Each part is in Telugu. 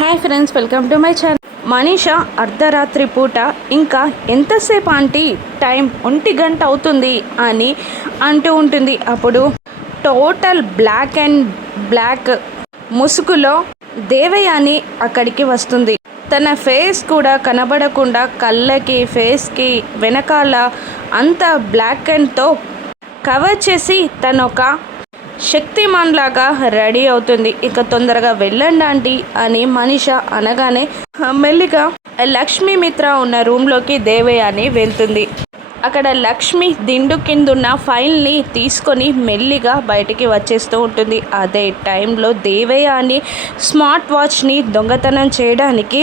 Hi friends welcome to my channel Manisha అర్ధరాత్రి పూట ఇంకా ఎంతసేపు ఆంటీ? టైం ఒంటి గంట అవుతుంది అని అంటూ ఉంటుంది. అప్పుడు టోటల్ బ్లాక్ అండ్ బ్లాక్ ముసుగులో దేవయాని అక్కడికి వస్తుంది. తన ఫేస్ కూడా కనబడకుండా కళ్ళకి ఫేస్కి వెనకాల అంతా బ్లాక్ అండ్తో కవర్ చేసి తను ఒక శక్తిమాన్లాగా రెడీ అవుతుంది. ఇక తొందరగా వెళ్ళండి ఆంటీ అని మనిష అనగానే మెల్లిగా లక్ష్మీ మిత్ర ఉన్న రూమ్లోకి దేవయాని వెళ్తుంది. అక్కడ లక్ష్మి దిండు కిందున్న ఫైల్ని తీసుకొని మెల్లిగా బయటికి వచ్చేస్తూ ఉంటుంది. అదే టైంలో దేవయాని స్మార్ట్ వాచ్ని దొంగతనం చేయడానికి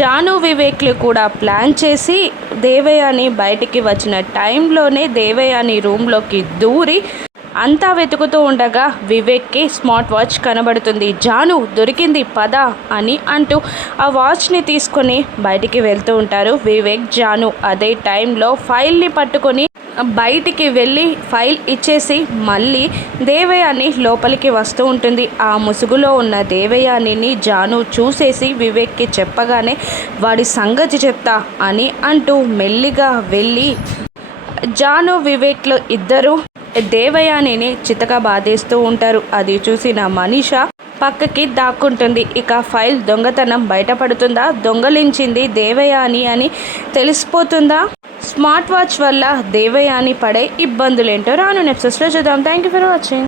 జాను వివేక్లు కూడా ప్లాన్ చేసి దేవయాని బయటికి వచ్చిన టైంలోనే దేవయాని రూమ్లోకి దూరి అంతా వెతుకుతూ ఉండగా వివేక్కి స్మార్ట్ వాచ్ కనబడుతుంది. జాను దొరికింది పద అని అంటూ ఆ వాచ్ని తీసుకొని బయటికి వెళ్తూ ఉంటారు వివేక్ జాను. అదే టైంలో ఫైల్ని పట్టుకొని బయటికి వెళ్ళి ఫైల్ ఇచ్చేసి మళ్ళీ దేవయాని లోపలికి వస్తూ ఉంటుంది. ఆ ముసుగులో ఉన్న దేవయానిని జాను చూసేసి వివేక్కి చెప్పగానే వాడి సంగతి చెప్తా అని అంటూ మెల్లిగా వెళ్ళి జాను వివేక్లు ఇద్దరు దేవయానిని చితక బాధేస్తూ ఉంటారు. అది చూసిన మనీష పక్కకి దాక్కుంటుంది. ఇక ఫైల్ దొంగతనం బయటపడుతుందా? దొంగలించింది దేవయాని అని తెలిసిపోతుందా? స్మార్ట్ వాచ్ వల్ల దేవయాని పడే ఇబ్బందులేంటో రాను నెప్సెస్లో చూద్దాం. Thank you for watching